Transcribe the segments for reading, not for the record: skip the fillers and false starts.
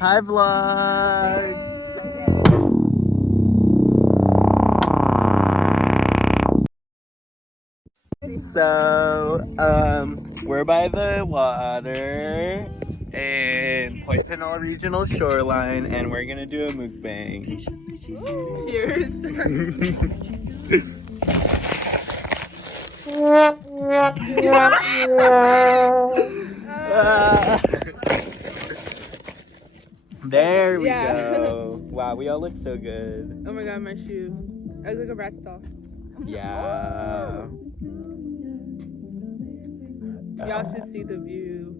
Hi, vlog. So, we're by the water in Point Pinole Regional Shoreline, and we're gonna do a mukbang. Cheers. There we Yeah. go. Wow, we all look so good. Oh my god, my shoe. I look like a rat stall. Yeah. Y'all should see the view.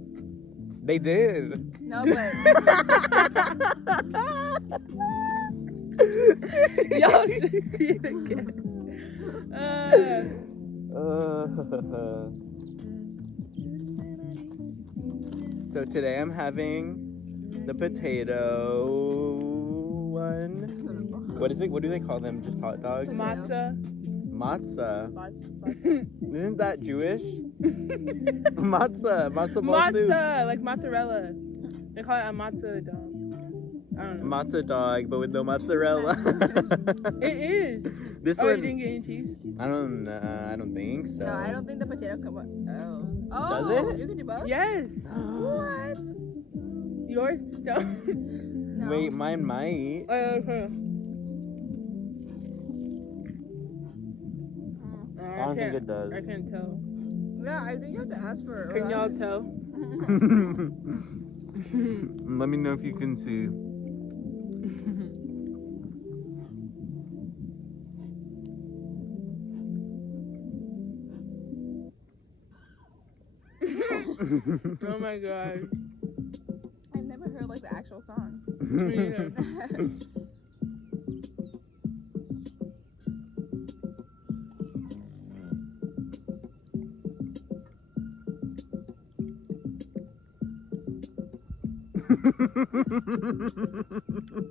They did. No, but Y'all should see it again. So today I'm having the potato one. What is it? What do they call them? Just hot dogs? Mozza. Matzah. Isn't that Jewish? Matzah ball soup. Mozza, like mozzarella. They call it a mozza dog. I don't know. Matzah dog, but with no mozzarella. It is. This Oh, one. you didn't get any cheese? I don't think so. no, I don't think the potato come up. Oh. Does it? You can do both? Yes. What? Yours don't. No. Wait, mine might. Okay. I don't think it does. I can't tell. Yeah, I think you have to ask for it. Can y'all tell? Let me know if you can see. Oh my god. I've never heard like the actual song. Me neither.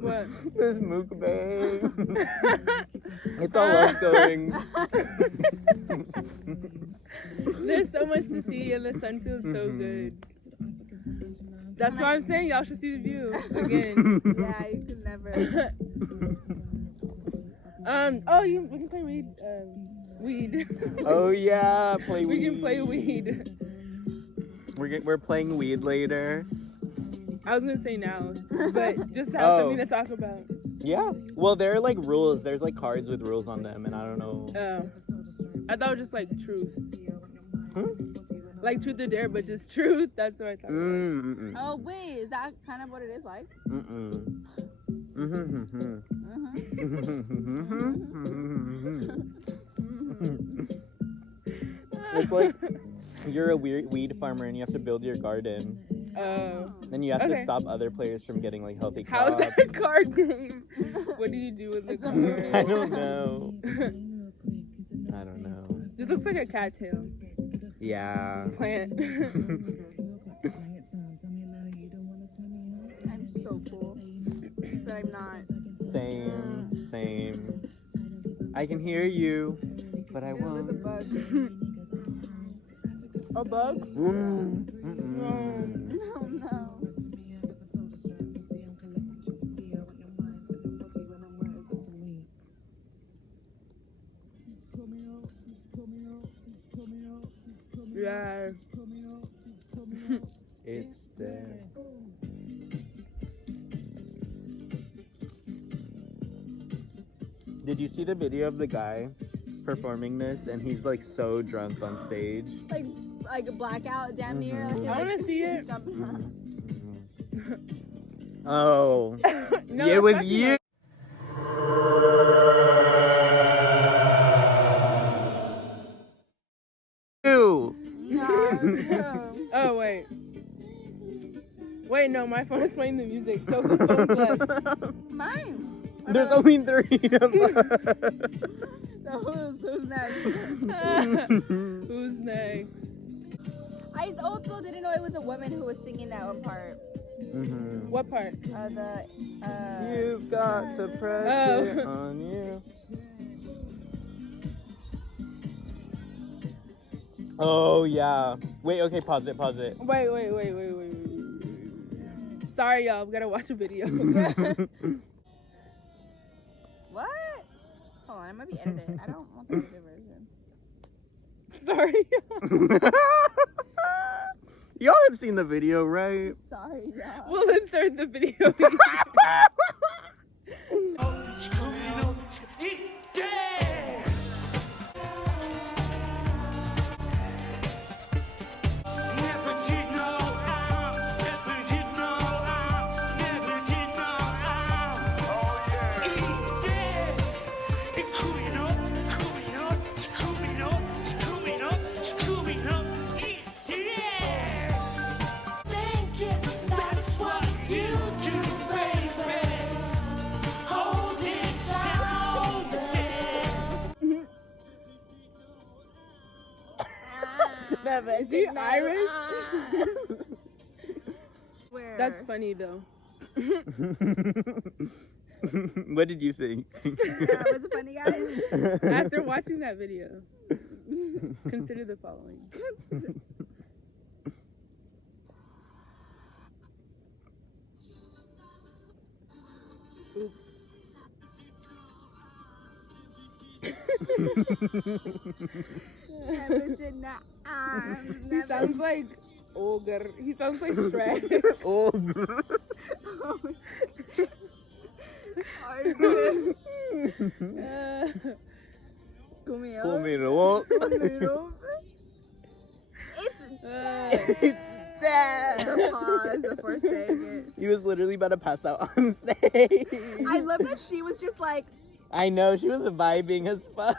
What? This mukbang. It's all us going. There's so much to see and the sun feels so good. That's why I'm saying y'all should see the view again. Yeah, you could never. We can play weed. Oh yeah, play We weed. can play weed. We're playing weed later. I was gonna say now, but just to have something to talk about. Yeah. Well, there are like rules. There's like cards with rules on them, and I don't know. Oh, I thought it was just like truth. Hmm? Like truth or dare, but just truth. That's what I thought. Oh wait, is that kind of what it is like? It's like you're a weird weed farmer and you have to build your garden. Oh. Then you have to Okay. stop other players from getting like healthy crops. How's that a card game? What do you do with the It's a card? movie. I don't know. I don't know. This looks like a cattail Yeah. plant. I'm so cool, but I'm not. Same. I can hear you, but I Ew, there's a won't. bug. A bug? No, no. Yeah. It's there. Did you see the video of the guy performing this and he's like so drunk on stage? Like a blackout, damn near. Mhm. Like, I wanna see it. he's jumping around. Oh, No, it was that's you. not- You. No. Oh wait. Wait, no, my phone is playing the music. So whose phone's left? Mine. There's only 3 of us. So who's next? Who's next? I also didn't know it was a woman who was singing that one part. Mhm. What part? You've got to press Oh. it on you. Oh yeah. Wait, okay, pause it. Wait. Sorry, y'all. We gotta watch a video. What? Hold on, it might be edited. I don't want the edited version. Sorry. Y'all have seen the video, right? Sorry, y'all. We'll insert the video. Is he Irish? Where? That's funny though. What did you think? Yeah, was it funny, guys? After watching that video, consider the following. Never did not. He sounds like ogre. He sounds like Shrek. Oh, Comió. It's dead. the pause before saying it. He was literally about to pass out on stage. I love that she was just like, I know, she was vibing as fuck.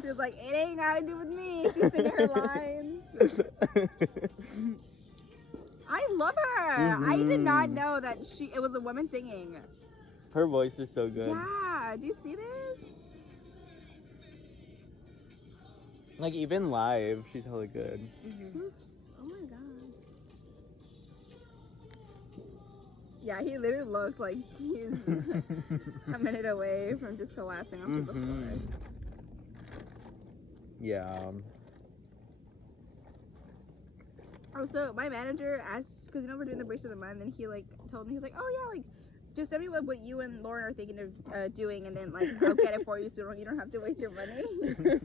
she was like, it ain't got to do with me. She's singing her lines. I love her. I did not know that it was a woman singing. Her voice is so good. Yeah, do you see this? Like, even live, she's hella good. Oh my god. Yeah, he literally looks like he's a minute away from just collapsing onto the floor. Yeah. Oh, so my manager asked, because we're doing the bracelet of the month, and he like told me, he's like, oh yeah, like just send me what you and Lauren are thinking of doing, and then like I'll get it for you, so you don't have to waste your money.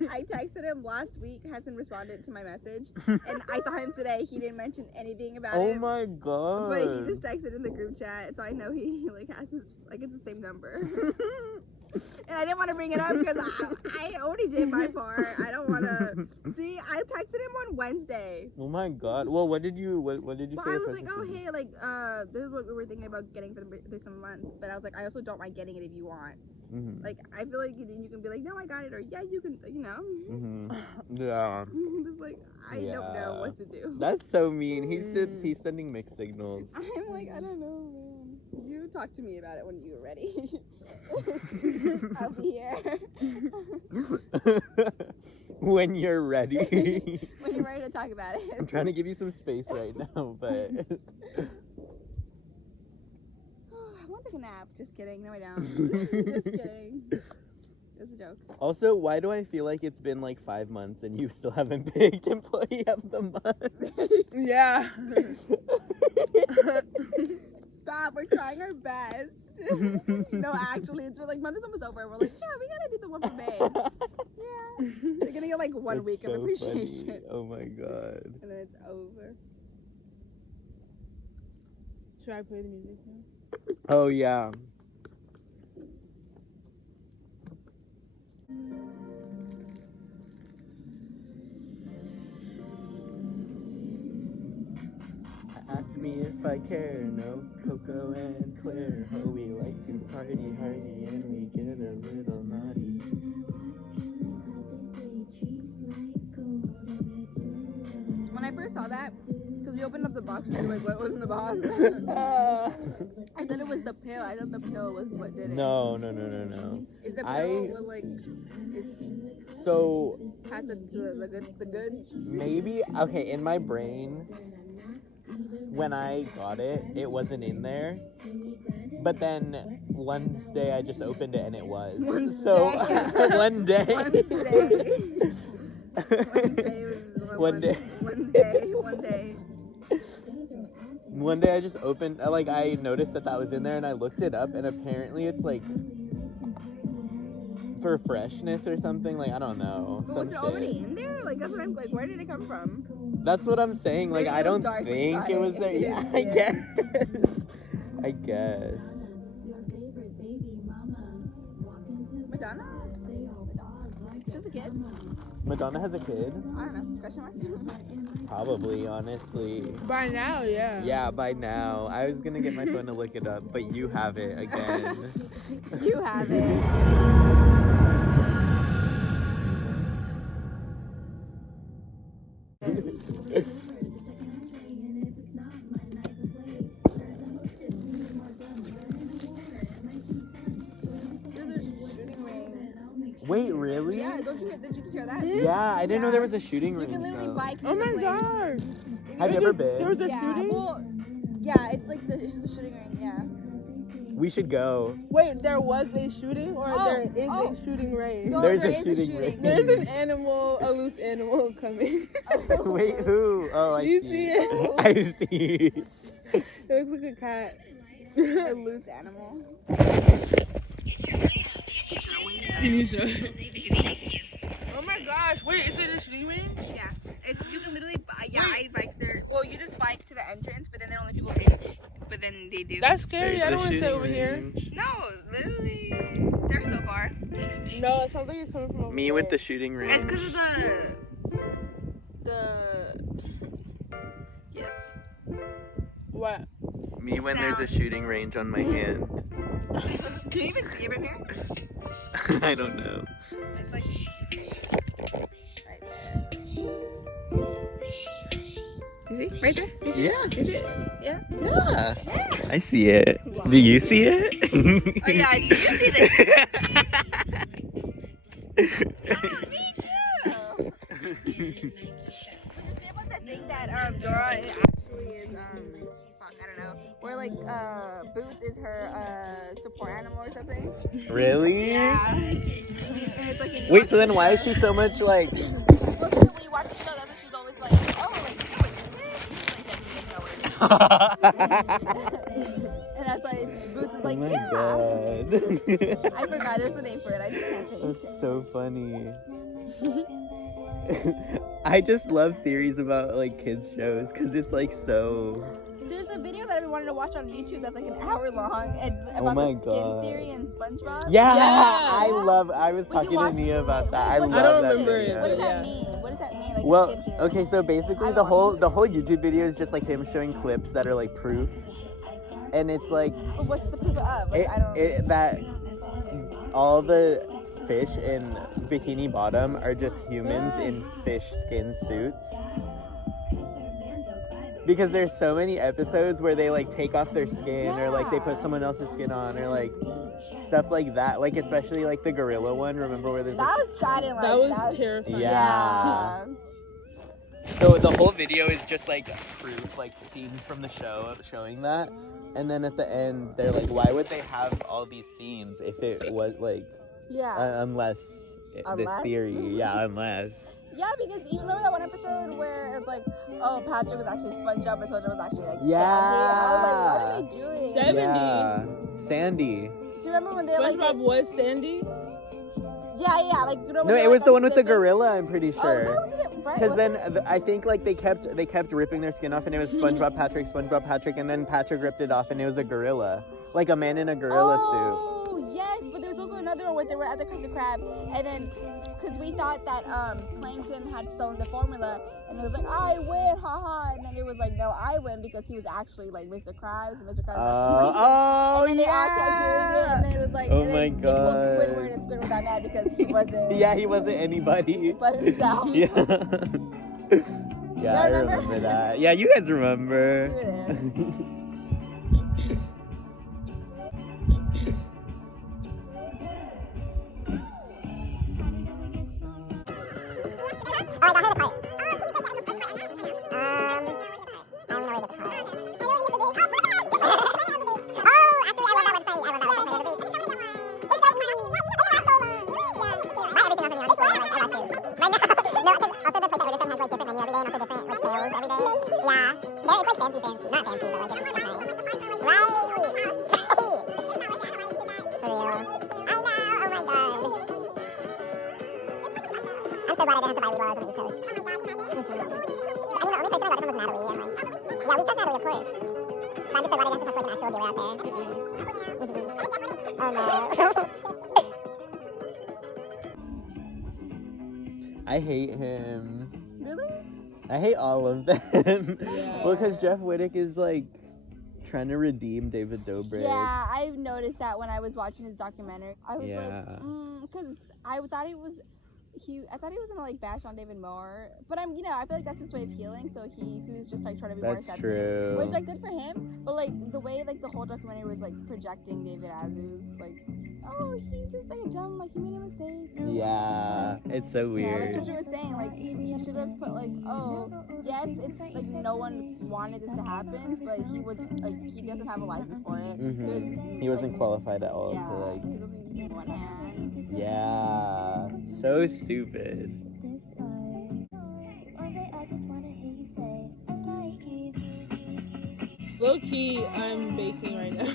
I texted him last week, hasn't responded to my message, and I saw him today. He didn't mention anything about it. Oh my god. But he just texted in the group chat, so I know he like has his, like, it's the same number. And I didn't want to bring it up because I already did my part. I don't want to. See, I texted him on Wednesday. Oh my god. Well, what did you say? I was like, oh hey, like this is what we were thinking about getting for this month. But I was like, I also don't mind getting it if you want. Mm-hmm. Like, I feel like you can be like, no, I got it, or yeah, you can, you know. Mm-hmm. Yeah. Just like, I don't know what to do. That's so mean. He's sending mixed signals. I'm like, I don't know, man. You talk to me about it when you're ready. I'll be here. When you're ready. When you're ready to talk about it. I'm trying to give you some space right now, but I want to take a nap. Just kidding. No, I don't. Just kidding. It's a joke. Also, why do I feel like it's been like 5 months and you still haven't picked Employee of the Month? Yeah. Stop. We're trying our best. No, actually, it's like month is almost over. We're like, yeah, we gotta do the one for May. Yeah. They're gonna get like 1 That's week so of appreciation. funny. Oh my god. And then it's over. Should I play the music now? Oh yeah. Ask me if I care, no, Coco and Claire. Oh, we like to party hardy and we get a little naughty. When I first saw that, because we opened up the box, we were like, what was in the box? I thought it was the pill. I thought the pill was what did it. No. Is the pill with like, So has the goods? maybe, okay, in my brain, when I got it, it wasn't in there. But then one day I just opened it and it was. One day. One day. One day I just opened, I noticed that was in there, and I looked it up, and apparently it's like for freshness or something. Like, I don't know. But some was it shit. already in there? Like, that's what I'm like. Where did it come from? That's what I'm saying. Like, Maybe I it was don't dark when you think got it was it. there. You Yeah, didn't I see it. guess. I guess. Madonna? She's a kid? Madonna has a kid? I don't know. Question mark? Probably, honestly. By now, yeah. Yeah, by now. I was gonna get my phone to look it up, but you have it again. You have it. There's a shooting range. Wait, really? Yeah, did you hear that? Yeah, I didn't know there was a shooting You range. can literally though. bike to Oh the my place. god. Have you ever There been? was a Yeah, shooting? well, yeah, it's like it's just a shooting range, yeah. We should go. Wait, there was a shooting or Oh, there is oh. a shooting range? No, There's there a is shooting range. There's an animal, a loose animal coming. Wait, who? Oh, I You see. see it? I see. It looks like a cat. A loose animal. Can you show it? Oh my gosh, wait, is it a shooting range? Yeah, you can literally I bike there. Well, you just bike to the entrance, but then there are only people in. But then they do. That's scary, There's I the don't want to stay shooting over here. range. No, literally, they're so far. No, it sounds like it's coming from over Me there. with the shooting It's range. because of the. Yes. What? Me when there's a shooting range on my hand. Can you even see it from here? I don't know. It's like right there. You see? Right there? You see? Yeah. You see it? Yeah. Yeah. I see it. Do you see it? Oh yeah, do you see this? Me too. Would you say about that thing that Dora actually is fuck, I don't know. Where like Boots is her support animal or something? Really? Yeah. And it's like Wait, so then why is she so much like? Well, so when you watch the show, that's what she's always like, oh, like, you know what this is? Like, that doesn't know what it is. And that's why Boots is like, oh my yeah. god. I forgot, there's a name for it, I just can't think. That's so funny. I just love theories about like kids shows because it's like so. There's a video that I've been wanting to watch on YouTube that's like an hour long. It's Oh about my the skin God. theory and SpongeBob. Yeah, Yeah. I was When talking you to watch Nia it, about that. I what love does don't that remember it, video. What does but that yeah. mean? What does that mean? Like Well, skin theory? okay, so basically I the don't whole YouTube video is just like him showing clips that are like proof, and it's like But what's the proof of? Like, I don't. that all the fish in Bikini Bottom are just humans in fish skin suits. Because there's so many episodes where they like take off their skin or like they put Yeah. someone else's skin on or like stuff like that. Like especially like the gorilla one. Remember where there's That was trying like That was terrifying. Yeah. So the whole video is just like proof, like scenes from the show showing that. And then at the end, they're like, why would they have all these scenes if it was like, Yeah. unless this Unless? theory, yeah, unless. Yeah, because you remember that one episode where it was like, oh, Patrick was actually SpongeBob, and SpongeBob was actually like Yeah. Sandy. I was like, what are they doing? 70. Yeah. Sandy. Do you remember when they SpongeBob like? was Sandy? Yeah, like do you know when No, they it were, was like, the one with the sipping? gorilla, I'm pretty Oh, sure. no, wasn't it? Right, Because wasn't then it? I think like they kept ripping their skin off, and it was SpongeBob Patrick, and then Patrick ripped it off, and it was a gorilla, like a man in a gorilla suit. Oh, yes, but there was also another one where they were at the Krusty Krab, and then because we thought that Plankton had stolen the formula, and it was like, I win, haha, and then it was like, no, I win because he was actually like Mr. Krabs, and Mr. Krabs was Oh, and then they all kept doing it, and then it was like, Oh and then my they pulled God. Squidward, and Squidward got mad because he wasn't. yeah, he wasn't anybody. But himself. Yeah. Yeah, I remember? remember that. Yeah, you guys You remember. were there. Yeah, it's like fancy, not fancy, but like I hate him. Really? I hate all of them. Yeah. Well, because Jeff Wittick is like trying to redeem David Dobrik. Yeah, I've noticed that when I was watching his documentary. I was Yeah. because I thought he was gonna like bash on David more, but I feel like that's his way of healing. So he was just like trying to be more That's accepting, true. which like good for him. But like the way like the whole documentary was like projecting David as it was like, oh, he's just like a dumb, like he made a mistake. Yeah, it's so Yeah, like weird. Trisha was saying, like he should have put like, oh, yes, it's like no one wanted this to happen, but he was like he doesn't have a license for it. He wasn't qualified at all Yeah, to like. he wasn't using one hand. Yeah, so stupid. Low key, I'm baking right now.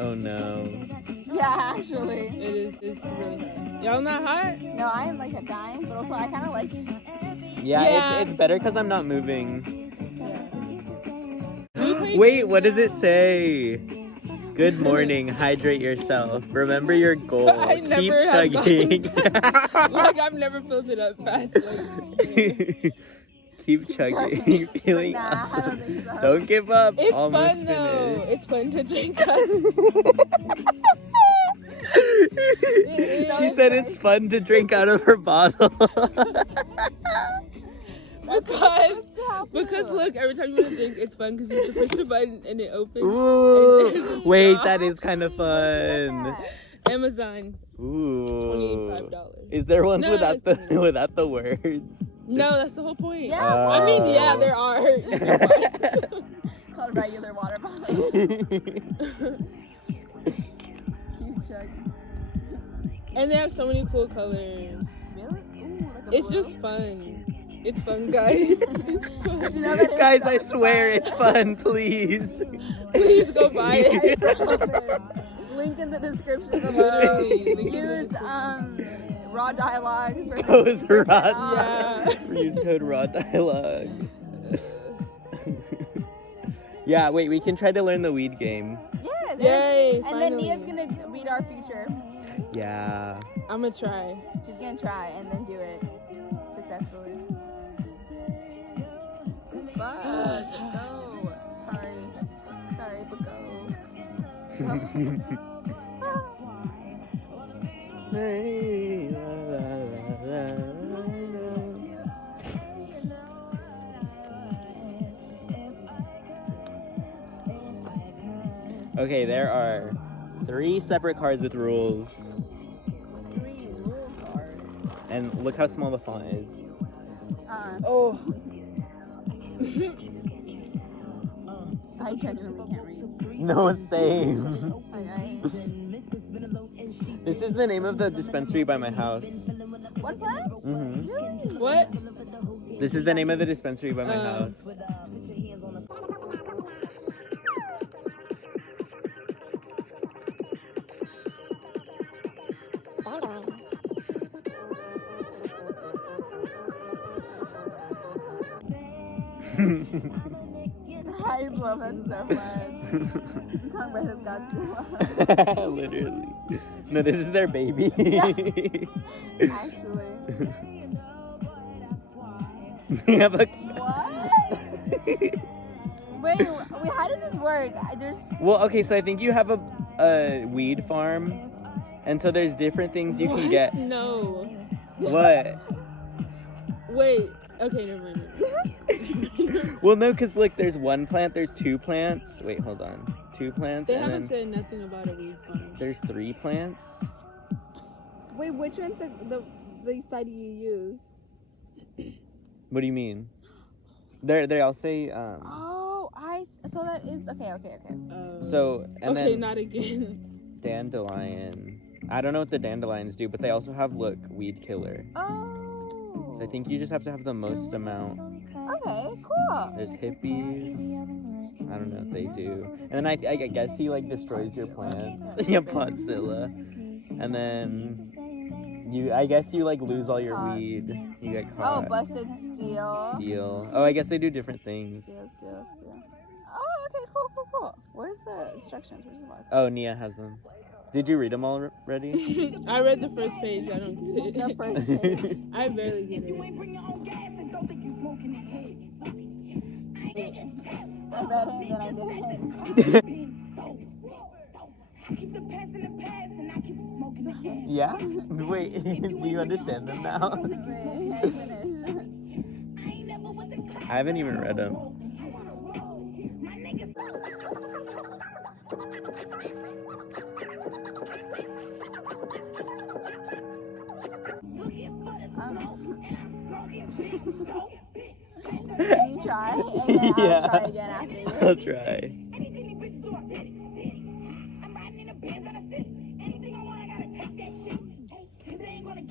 Oh no. Yeah, actually. It's really hot. Y'all not hot? No, I am like a dying, but also I kind of like it. Yeah, Yeah. it's better because I'm not moving. Yeah. Wait, what does it say? Good morning, hydrate yourself. Remember your goal. I Keep never have chugging. Like I've never filled it up fast. Like, Keep chugging. Feeling Nah, I awesome. don't think so. Don't give up. it's Almost fun though. finished. It's fun to drink. She said it's fun to drink out of her bottle. Because look, every time you want to drink, it's fun because you have to push the button and it opens. Ooh. Wait, that is kind of fun. Amazon, Ooh. $25. Is there ones No, without it's the without the words? No, that's the whole point. Yeah. I mean, yeah, there are. Called a regular water bottle. Keep chugging. And they have so many cool colors. Really? Ooh, like a It's blue. just fun. It's fun, guys. It's fun. Did you know that it was Guys, I so swear fun? it's fun, please. Please go buy it. Link in the description below. Literally. Use raw dialogues. For Those raw Yeah. Use code raw dialogue. Yeah, wait, we can try to learn the weed game. Yes. Yay, And then finally. Nia's gonna read our future. Yeah. I'm gonna try. She's gonna try and then do it successfully. It's fun. Go. Sorry, but go. Hey, la, la, la, la, la. Okay, there are 3 separate cards with rules. 3 rule cards. And look how small the font is. Oh. I genuinely can't read. No, same. I This is the name of the dispensary by my house. One plant? Mm-hmm. Really? What? This is the name of the dispensary by my house. I love it so much. Congress has got too much. Literally. No, this is their baby. Actually. We have a. What? Wait, how does this work? There's. Well, okay, so I think you have a weed farm, and so there's different things you can get. No. What? Wait. Okay, never mind. Well, no, because look, there's 1 plant, there's 2 plants. Wait, hold on. 2 plants, They and haven't then said nothing about a weed farm. there's 3 plants. Wait, which one's the side you use? What do you mean? They all say Oh, so that is okay. so, and okay, then not again. dandelion. I don't know what the dandelions do, but they also have, look, weed killer. Oh. So I think you just have to have the most amount. Okay, cool. There's hippies. I don't know what they do. And then I guess he like destroys your plants. Yeah, Podzilla. And then I guess you like lose all your Caught. weed. You get Oh, caught. busted steal. Steal. Oh, I guess they do different things. Steal. Oh, okay, cool. Where's the instructions? Where's the box? Oh, Nia has them. Did you read them already? I read the first page. I don't get it. The first page. I barely get it. I read it and then I didn't. Yeah? Wait, do you understand them now? Wait, I finished. I haven't even read them. Can you try? And then I'll try again after you. I'll try.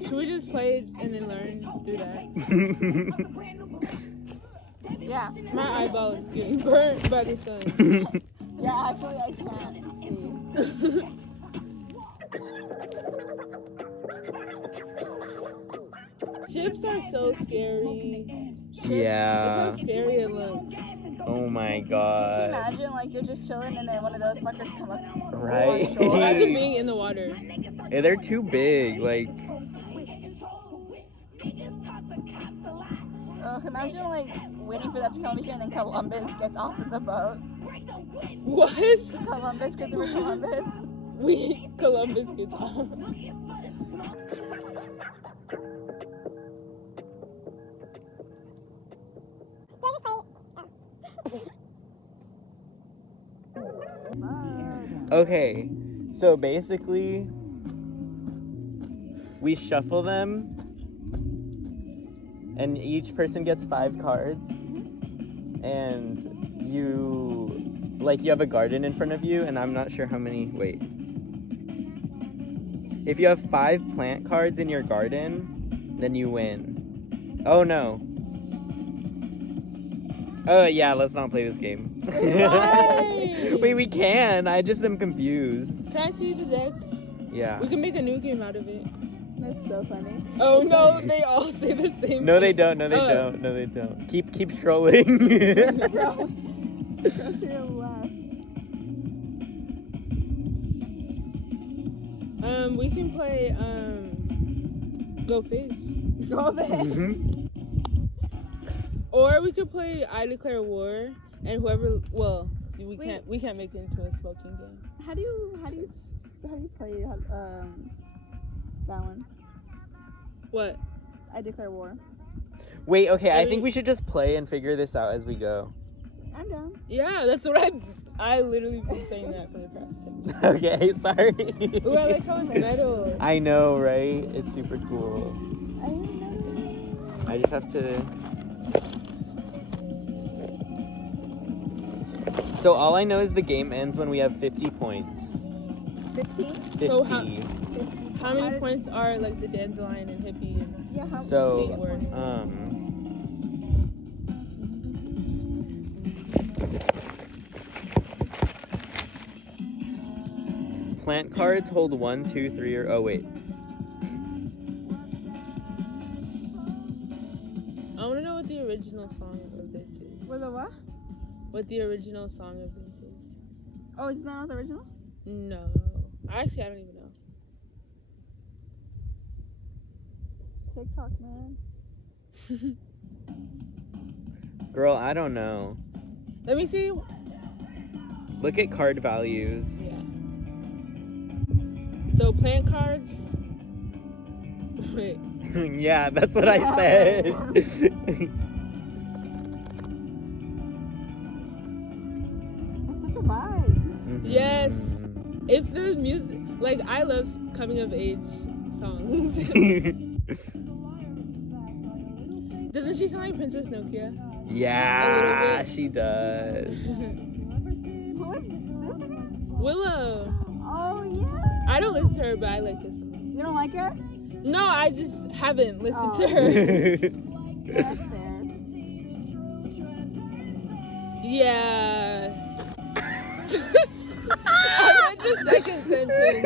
Should we just play it and then learn through that? Yeah. My eyeball is getting burnt by the sun. Yeah, actually I can't see. Chips are so scary. Yeah. Look how scary it looks. Oh my Can you god. imagine like you're just chilling and then one of those fuckers come up? Right? on shore? Imagine being in the water. Yeah, they're too big. Like, Ugh, imagine like waiting for that to come over here and then Columbus gets off of the boat. What? Columbus, Christopher Columbus. Columbus gets off. okay. So basically, we shuffle them, and each person gets 5 cards, and you have a garden in front of you, and I'm not sure how many. Wait. If you have 5 plant cards in your garden, then you win. Oh no. Oh yeah, let's not play this game. Why? Wait, we can. I just am confused. Can I see the deck? Yeah. We can make a new game out of it. That's so funny. Oh no, they all say the same No, they thing. don't. No, they Oh. don't. No, they don't. Keep scrolling. Go to your left. We can play Go Fish. Go there. Or we could play I Declare War, and whoever we Wait. can't make it into a smoking game. How do you play that one? What? I declare war. Wait, okay. I think we should just play and figure this out as we go. I'm down. Yeah, that's what I literally been saying that for the past 10 minutes. Okay, sorry. Ooh, I like how it's metal. I know, right? It's super cool. I don't know. I just have to. So all I know is the game ends when we have 50 points. 15? 50. So 50. How many points are like the dandelion and hippie and Yeah, how So, big word? Plant cards hold 1, 2, 3, or oh wait. I want to know what the original song of this is. With a what? What the original song of this is. Oh, is that not the original? No. Actually, I don't even know. TikTok, man. Girl, I don't know. Let me see. Look at card values. Yeah. So plant cards. Wait. Yeah, that's what I said. That's such a vibe. Yes. If the music, like, I love coming of age songs. Doesn't she sound like Princess Nokia? Yeah, she does. Who is this again? Willow. Oh, yeah. I don't listen to her, but I like this song. You don't like her? No, I just haven't listened to Oh. her. Yeah, that's fair. Yeah. I read the second sentence.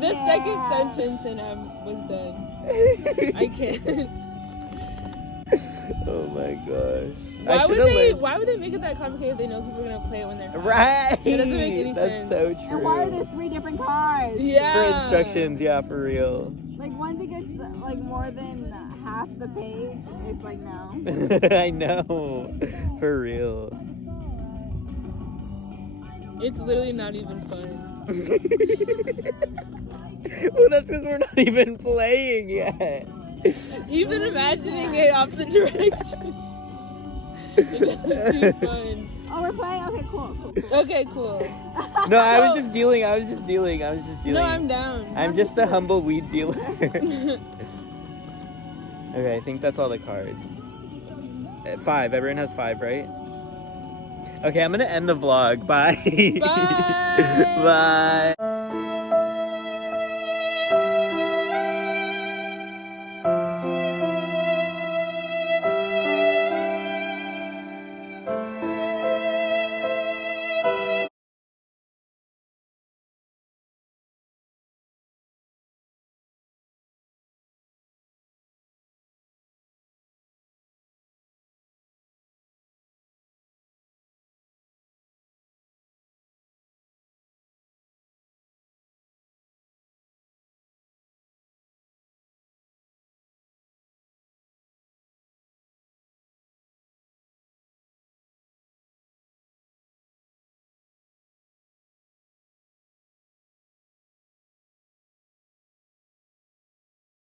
The second sentence and I was done. I can't. Oh my gosh. Why would should've they? learned- Why would they make it that complicated if they know people are gonna play it when they're high? Right. It doesn't make any That's sense. so true. And why are there 3 different cars? Yeah. For instructions, yeah, for real. Like once it gets like more than half the page, it's like no. I know. For real. It's literally not even fun. Well, that's because we're not even playing yet. Even imagining it off the direction. It doesn't seem fun. Oh, we're playing? Okay, cool. Okay, cool. No, I was So- just dealing. No, I'm down. I'm just a humble weed dealer. Okay, I think that's all the cards. 5. Everyone has 5, right? Okay, I'm gonna end the vlog. Bye. Bye. Bye.